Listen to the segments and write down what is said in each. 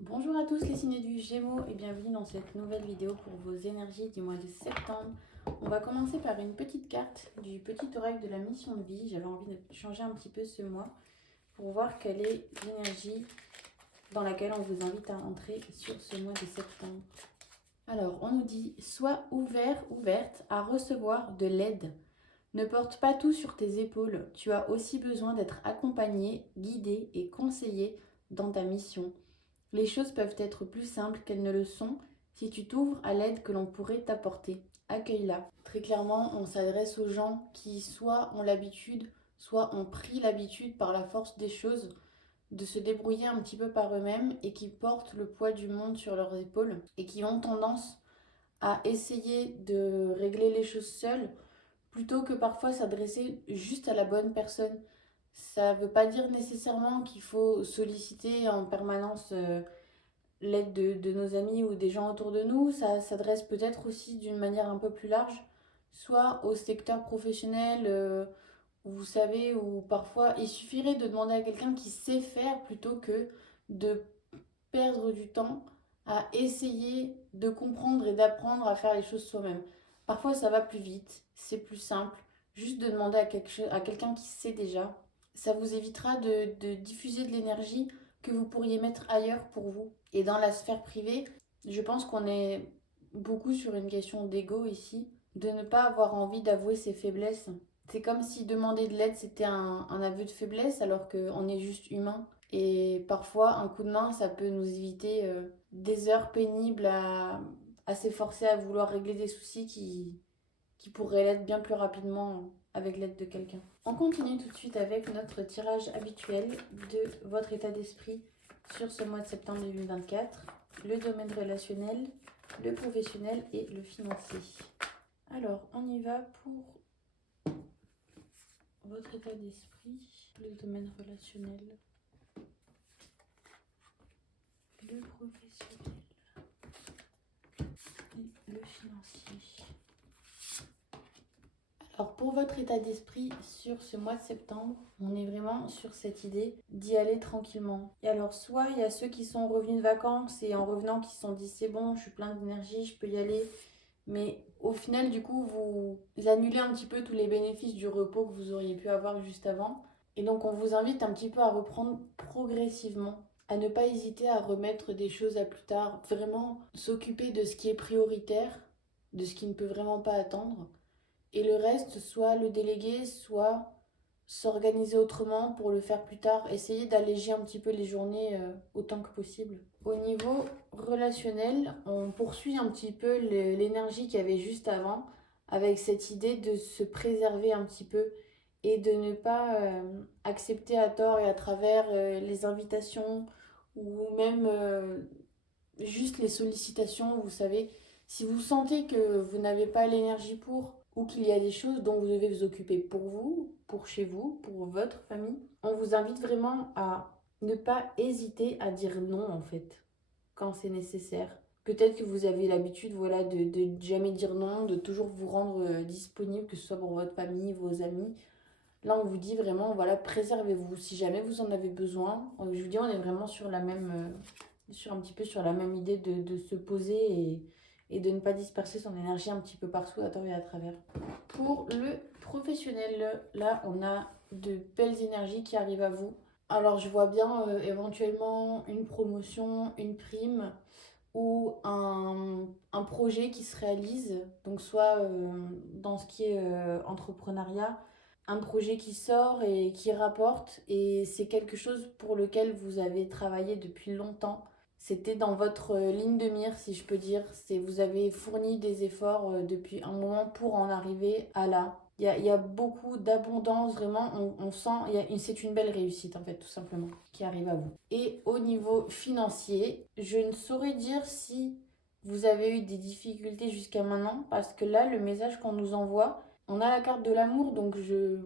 Bonjour à tous les signes du Gémeaux et bienvenue dans cette nouvelle vidéo pour vos énergies du mois de septembre. On va commencer par une petite carte du petit oracle de la mission de vie. J'avais envie de changer un petit peu ce mois pour voir quelle est l'énergie dans laquelle on vous invite à entrer sur ce mois de septembre. Alors, on nous dit « Sois ouvert, ouverte à recevoir de l'aide. Ne porte pas tout sur tes épaules. Tu as aussi besoin d'être accompagné, guidé et conseillé dans ta mission. Les choses peuvent être plus simples qu'elles ne le sont si tu t'ouvres à l'aide que l'on pourrait t'apporter. Accueille-la. » Très clairement, on s'adresse aux gens qui soit ont l'habitude, soit ont pris l'habitude par la force des choses de se débrouiller un petit peu par eux-mêmes et qui portent le poids du monde sur leurs épaules et qui ont tendance à essayer de régler les choses seuls plutôt que parfois s'adresser juste à la bonne personne. Ça ne veut pas dire nécessairement qu'il faut solliciter en permanence l'aide de nos amis ou des gens autour de nous. Ça s'adresse peut-être aussi d'une manière un peu plus large, soit au secteur professionnel, vous savez, où parfois il suffirait de demander à quelqu'un qui sait faire plutôt que de perdre du temps à essayer de comprendre et d'apprendre à faire les choses soi-même. Parfois ça va plus vite, c'est plus simple, juste de demander à quelqu'un qui sait déjà. Ça vous évitera de diffuser de l'énergie que vous pourriez mettre ailleurs pour vous. Et dans la sphère privée, je pense qu'on est beaucoup sur une question d'ego ici, de ne pas avoir envie d'avouer ses faiblesses. C'est comme si demander de l'aide c'était un aveu de faiblesse alors qu'on est juste humain. Et parfois, un coup de main, ça peut nous éviter des heures pénibles à s'efforcer à vouloir régler des soucis qui pourraient l'être bien plus rapidement avec l'aide de quelqu'un. On continue tout de suite avec notre tirage habituel de votre état d'esprit sur ce mois de septembre 2024, le domaine relationnel, le professionnel et le financier. Alors, on y va pour votre état d'esprit, le domaine relationnel, le professionnel et le financier. Alors pour votre état d'esprit sur ce mois de septembre, on est vraiment sur cette idée d'y aller tranquillement. Et alors soit il y a ceux qui sont revenus de vacances et en revenant qui se sont dit c'est bon, je suis plein d'énergie, je peux y aller. Mais au final du coup vous annulez un petit peu tous les bénéfices du repos que vous auriez pu avoir juste avant. Et donc on vous invite un petit peu à reprendre progressivement, à ne pas hésiter à remettre des choses à plus tard, vraiment s'occuper de ce qui est prioritaire, de ce qui ne peut vraiment pas attendre et le reste, soit le déléguer, soit s'organiser autrement pour le faire plus tard. Essayer d'alléger un petit peu les journées autant que possible. Au niveau relationnel, on poursuit un petit peu l'énergie qu'il y avait juste avant avec cette idée de se préserver un petit peu et de ne pas accepter à tort et à travers les invitations ou même juste les sollicitations, vous savez, si vous sentez que vous n'avez pas l'énergie pour ou qu'il y a des choses dont vous devez vous occuper pour vous, pour chez vous, pour votre famille, on vous invite vraiment à ne pas hésiter à dire non en fait, quand c'est nécessaire. Peut-être que vous avez l'habitude voilà, de jamais dire non, de toujours vous rendre disponible, que ce soit pour votre famille, vos amis. Là, on vous dit vraiment, voilà, préservez-vous. Si jamais vous en avez besoin, je vous dis, on est vraiment sur la même, sur un petit peu sur la même idée de se poser et de ne pas disperser son énergie un petit peu partout, à tort et à travers. Pour le professionnel, là, on a de belles énergies qui arrivent à vous. Alors, je vois bien éventuellement une promotion, une prime ou un projet qui se réalise, donc soit dans ce qui est entrepreneuriat, un projet qui sort et qui rapporte, et c'est quelque chose pour lequel vous avez travaillé depuis longtemps. C'était dans votre ligne de mire, si je peux dire. Vous avez fourni des efforts depuis un moment pour en arriver à là. Il y a beaucoup d'abondance, vraiment, on sent, c'est une belle réussite en fait, tout simplement, qui arrive à vous. Et au niveau financier, je ne saurais dire si vous avez eu des difficultés jusqu'à maintenant, parce que là, le message qu'on nous envoie, on a la carte de l'amour, donc je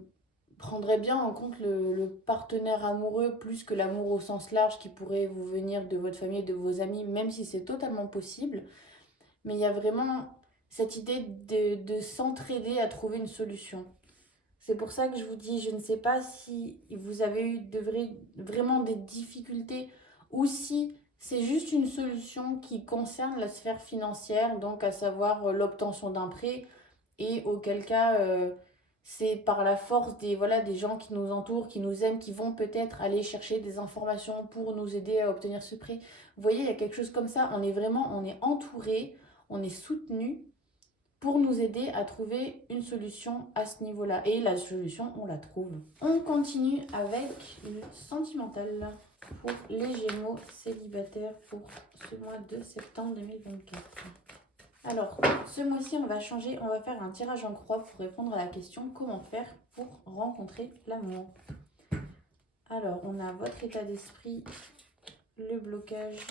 prendrais bien en compte le partenaire amoureux plus que l'amour au sens large qui pourrait vous venir de votre famille et de vos amis, même si c'est totalement possible. Mais il y a vraiment cette idée de s'entraider à trouver une solution. C'est pour ça que je vous dis, je ne sais pas si vous avez eu vraiment des difficultés ou si C'est juste une solution qui concerne la sphère financière, donc à savoir l'obtention d'un prêt, et auquel cas c'est par la force des, voilà, des gens qui nous entourent, qui nous aiment, qui vont peut-être aller chercher des informations pour nous aider à obtenir ce prêt. Vous voyez, il y a quelque chose comme ça, on est entouré, on est soutenu pour nous aider à trouver une solution à ce niveau-là. Et la solution, on la trouve. On continue avec le sentimental pour les Gémeaux célibataires pour ce mois de septembre 2024. Alors, ce mois-ci, on va changer, on va faire un tirage en croix pour répondre à la question comment faire pour rencontrer l'amour. Alors, on a votre état d'esprit, le blocage,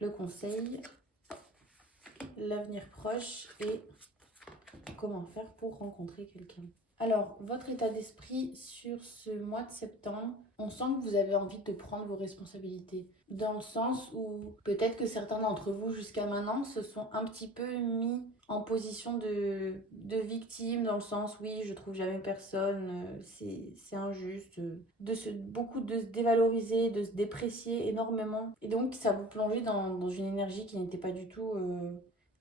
le conseil, l'avenir proche et comment faire pour rencontrer quelqu'un. Alors, votre état d'esprit sur ce mois de septembre, on sent que vous avez envie de prendre vos responsabilités. Dans le sens où peut-être que certains d'entre vous jusqu'à maintenant se sont un petit peu mis en position de victime, dans le sens oui, je trouve jamais personne, c'est injuste, beaucoup de se dévaloriser, de se déprécier énormément. Et donc ça vous plongeait dans une énergie qui n'était pas du tout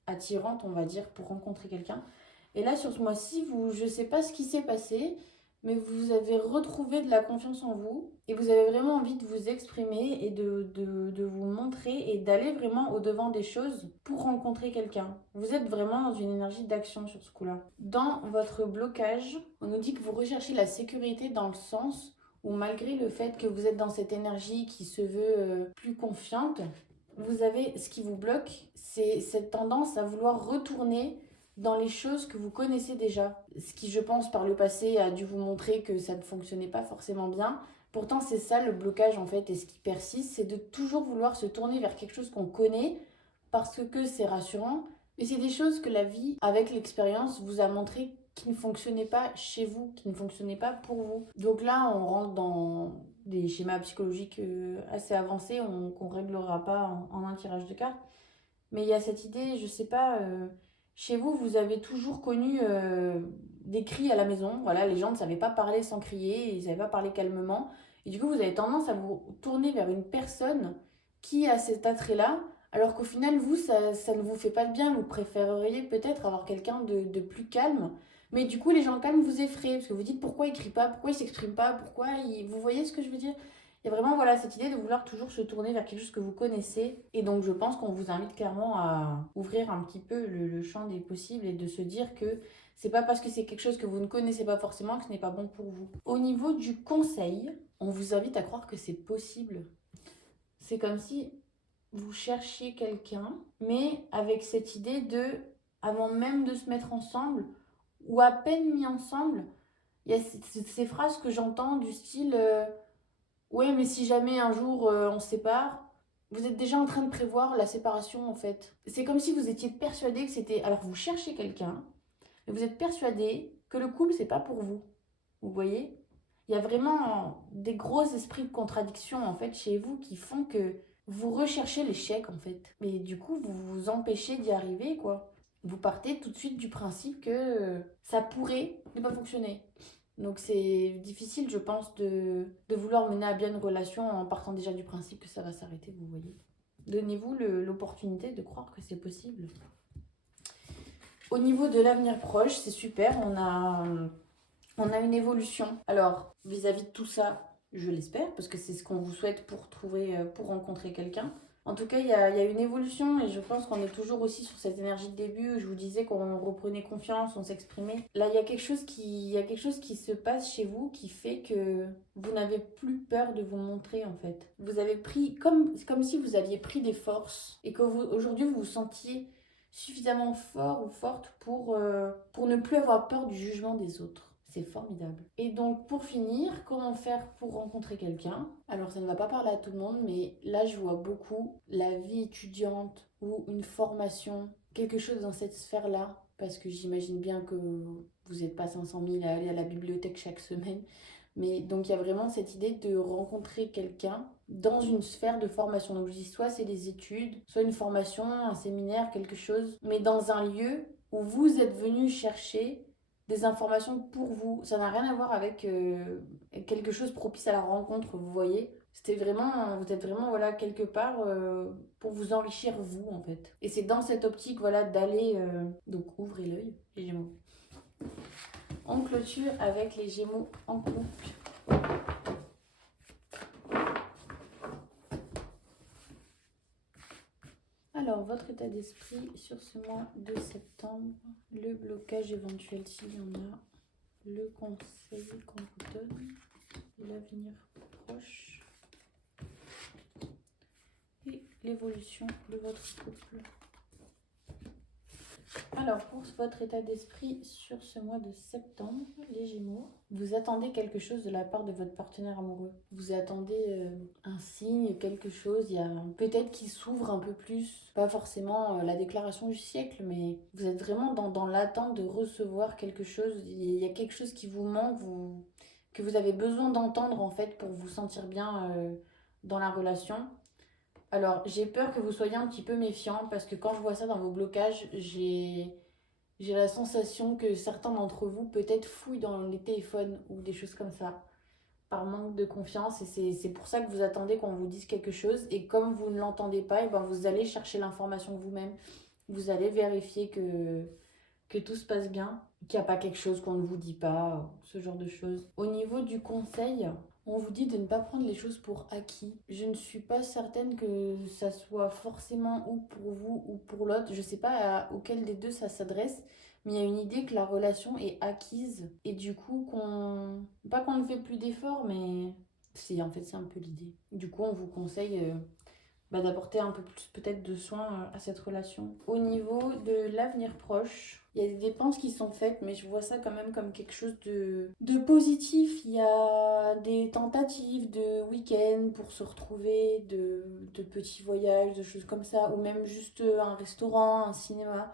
attirante, on va dire, pour rencontrer quelqu'un. Et là, sur ce mois-ci, je ne sais pas ce qui s'est passé, mais vous avez retrouvé de la confiance en vous et vous avez vraiment envie de vous exprimer et de vous montrer et d'aller vraiment au-devant des choses pour rencontrer quelqu'un. Vous êtes vraiment dans une énergie d'action sur ce coup-là. Dans votre blocage, on nous dit que vous recherchez la sécurité dans le sens où malgré le fait que vous êtes dans cette énergie qui se veut plus confiante, vous avez ce qui vous bloque, c'est cette tendance à vouloir retourner dans les choses que vous connaissez déjà. Ce qui, je pense, par le passé a dû vous montrer que ça ne fonctionnait pas forcément bien. Pourtant, c'est ça le blocage en fait, et ce qui persiste, c'est de toujours vouloir se tourner vers quelque chose qu'on connaît parce que c'est rassurant. Mais c'est des choses que la vie, avec l'expérience, vous a montré qui ne fonctionnaient pas chez vous, qui ne fonctionnaient pas pour vous. Donc là, on rentre dans des schémas psychologiques assez avancés qu'on ne réglera pas en un tirage de cartes. Mais il y a cette idée, je sais pas, chez vous, vous avez toujours connu des cris à la maison. Voilà, les gens ne savaient pas parler sans crier, ils ne savaient pas parler calmement. Et du coup, vous avez tendance à vous tourner vers une personne qui a cet attrait-là, alors qu'au final, vous, ça ne vous fait pas de bien. Vous préféreriez peut-être avoir quelqu'un de plus calme. Mais du coup, les gens calmes vous effraient, parce que vous dites pourquoi ils crient pas, pourquoi ils s'expriment pas, pourquoi ils... Vous voyez ce que je veux dire? Il y a vraiment voilà, cette idée de vouloir toujours se tourner vers quelque chose que vous connaissez. Et donc, je pense qu'on vous invite clairement à ouvrir un petit peu le champ des possibles et de se dire que c'est pas parce que c'est quelque chose que vous ne connaissez pas forcément que ce n'est pas bon pour vous. Au niveau du conseil, on vous invite à croire que c'est possible. C'est comme si vous cherchiez quelqu'un, mais avec cette idée de, avant même de se mettre ensemble, ou à peine mis ensemble, il y a ces phrases que j'entends du style ouais, mais si jamais un jour on se sépare, vous êtes déjà en train de prévoir la séparation en fait. C'est comme si vous étiez persuadé que c'était. Alors vous cherchez quelqu'un, mais vous êtes persuadé que le couple c'est pas pour vous. Vous voyez? Il y a vraiment des gros esprits de contradiction en fait chez vous qui font que vous recherchez l'échec en fait. Mais du coup, vous vous empêchez d'y arriver quoi. Vous partez tout de suite du principe que ça pourrait ne pas fonctionner. Donc c'est difficile, je pense, de vouloir mener à bien une relation en partant déjà du principe que ça va s'arrêter, vous voyez. Donnez-vous l'opportunité de croire que c'est possible. Au niveau de l'avenir proche, c'est super, on a une évolution. Alors, vis-à-vis de tout ça, je l'espère, parce que c'est ce qu'on vous souhaite pour rencontrer quelqu'un. En tout cas, il y a une évolution et je pense qu'on est toujours aussi sur cette énergie de début où je vous disais qu'on reprenait confiance, on s'exprimait. Là, il y a quelque chose qui se passe chez vous qui fait que vous n'avez plus peur de vous montrer en fait. Vous avez pris, comme si vous aviez pris des forces et que aujourd'hui vous vous sentiez suffisamment fort ou forte pour ne plus avoir peur du jugement des autres. C'est formidable. Et donc, pour finir, comment faire pour rencontrer quelqu'un? Alors, ça ne va pas parler à tout le monde, mais là, je vois beaucoup la vie étudiante ou une formation, quelque chose dans cette sphère-là, parce que j'imagine bien que vous n'êtes pas 500 000 à aller à la bibliothèque chaque semaine. Mais donc, il y a vraiment cette idée de rencontrer quelqu'un dans une sphère de formation. Donc, je dis soit c'est des études, soit une formation, un séminaire, quelque chose, mais dans un lieu où vous êtes venu chercher des informations pour vous. Ça n'a rien à voir avec quelque chose propice à la rencontre, vous voyez. C'était vraiment, vous êtes vraiment, voilà, quelque part pour vous enrichir vous, en fait. Et c'est dans cette optique, voilà, d'aller... Donc, ouvrez l'œil, les Gémeaux. On clôture avec les Gémeaux en couple. Alors, votre état d'esprit sur ce mois de septembre, le blocage éventuel s'il y en a, le conseil qu'on vous donne, l'avenir proche et l'évolution de votre couple. Alors, pour votre état d'esprit sur ce mois de septembre, les Gémeaux, vous attendez quelque chose de la part de votre partenaire amoureux. Vous attendez un signe, quelque chose, il y a peut-être qu'il s'ouvre un peu plus, pas forcément la déclaration du siècle, mais vous êtes vraiment dans l'attente de recevoir quelque chose. Il y a quelque chose qui vous manque, que vous avez besoin d'entendre en fait pour vous sentir bien dans la relation. Alors, j'ai peur que vous soyez un petit peu méfiant parce que quand je vois ça dans vos blocages, j'ai la sensation que certains d'entre vous peut-être fouillent dans les téléphones ou des choses comme ça par manque de confiance et c'est pour ça que vous attendez qu'on vous dise quelque chose et comme vous ne l'entendez pas, et ben vous allez chercher l'information vous-même. Vous allez vérifier que tout se passe bien, qu'il n'y a pas quelque chose qu'on ne vous dit pas, ce genre de choses. Au niveau du conseil, on vous dit de ne pas prendre les choses pour acquis. Je ne suis pas certaine que ça soit forcément ou pour vous ou pour l'autre. Je ne sais pas auquel des deux ça s'adresse, mais il y a une idée que la relation est acquise et du coup pas qu'on ne fait plus d'efforts, mais si en fait c'est un peu l'idée. Du coup on vous conseille d'apporter un peu plus peut-être de soin à cette relation. Au niveau de l'avenir proche, il y a des dépenses qui sont faites, mais je vois ça quand même comme quelque chose de positif. Il y a des tentatives de week-end pour se retrouver, de petits voyages, de choses comme ça, ou même juste un restaurant, un cinéma.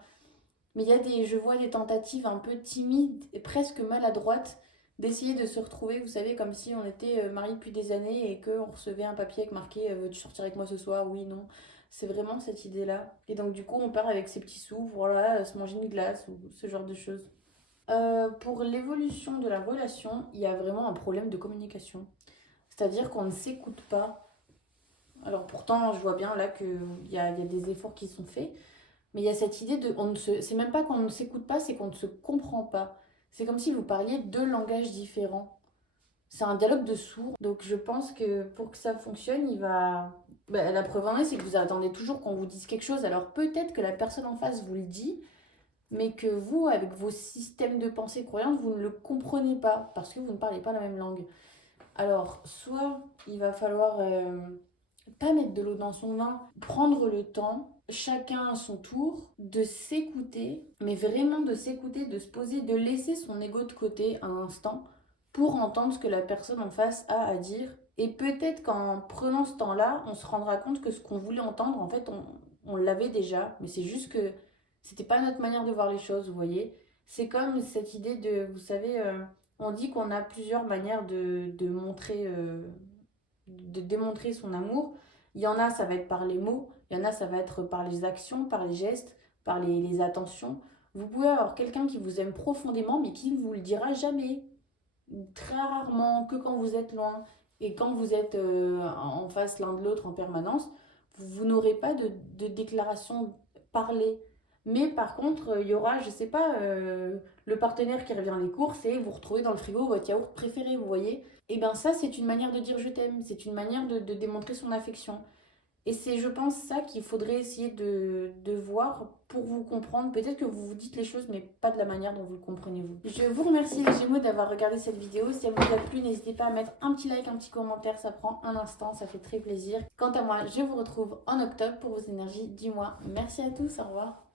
Mais je vois des tentatives un peu timides et presque maladroites d'essayer de se retrouver, vous savez, comme si on était mariés depuis des années et qu'on recevait un papier avec marqué veux-tu sortir avec moi ce soir? Oui, non. C'est vraiment cette idée-là. Et donc, du coup, on part avec ses petits sous, voilà, se manger une glace ou ce genre de choses. Pour l'évolution de la relation, il y a vraiment un problème de communication. C'est-à-dire qu'on ne s'écoute pas. Alors, pourtant, je vois bien là qu'il y a des efforts qui sont faits. Mais il y a cette idée de... c'est même pas qu'on ne s'écoute pas, c'est qu'on ne se comprend pas. C'est comme si vous parliez deux langages différents. C'est un dialogue de sourds. Donc je pense que pour que ça fonctionne, la preuve en est, c'est que vous attendez toujours qu'on vous dise quelque chose. Alors peut-être que la personne en face vous le dit, mais que vous, avec vos systèmes de pensée croyantes, vous ne le comprenez pas parce que vous ne parlez pas la même langue. Alors, soit il va falloir pas mettre de l'eau dans son vin, prendre le temps, chacun à son tour, de s'écouter, mais vraiment de s'écouter, de se poser, de laisser son ego de côté un instant pour entendre ce que la personne en face a à dire. Et peut-être qu'en prenant ce temps-là, on se rendra compte que ce qu'on voulait entendre, en fait, on l'avait déjà, mais c'est juste que c'était pas notre manière de voir les choses, vous voyez. C'est comme cette idée de, vous savez, on dit qu'on a plusieurs manières de montrer, de démontrer son amour. Il y en a, ça va être par les mots, il y en a, ça va être par les actions, par les gestes, par les attentions. Vous pouvez avoir quelqu'un qui vous aime profondément, mais qui ne vous le dira jamais. Très rarement, que quand vous êtes loin. Et quand vous êtes en face l'un de l'autre en permanence, vous n'aurez pas de déclaration parlée. Mais par contre, il y aura, je sais pas, le partenaire qui revient des courses et vous retrouvez dans le frigo votre yaourt préféré, vous voyez. Et bien ça, c'est une manière de dire je t'aime, c'est une manière de démontrer son affection. Et c'est, je pense, ça qu'il faudrait essayer de voir pour vous comprendre. Peut-être que vous vous dites les choses, mais pas de la manière dont vous le comprenez vous. Je vous remercie les Gémeaux d'avoir regardé cette vidéo. Si elle vous a plu, n'hésitez pas à mettre un petit like, un petit commentaire. Ça prend un instant, ça fait très plaisir. Quant à moi, je vous retrouve en octobre pour vos énergies du mois. Merci à tous, au revoir.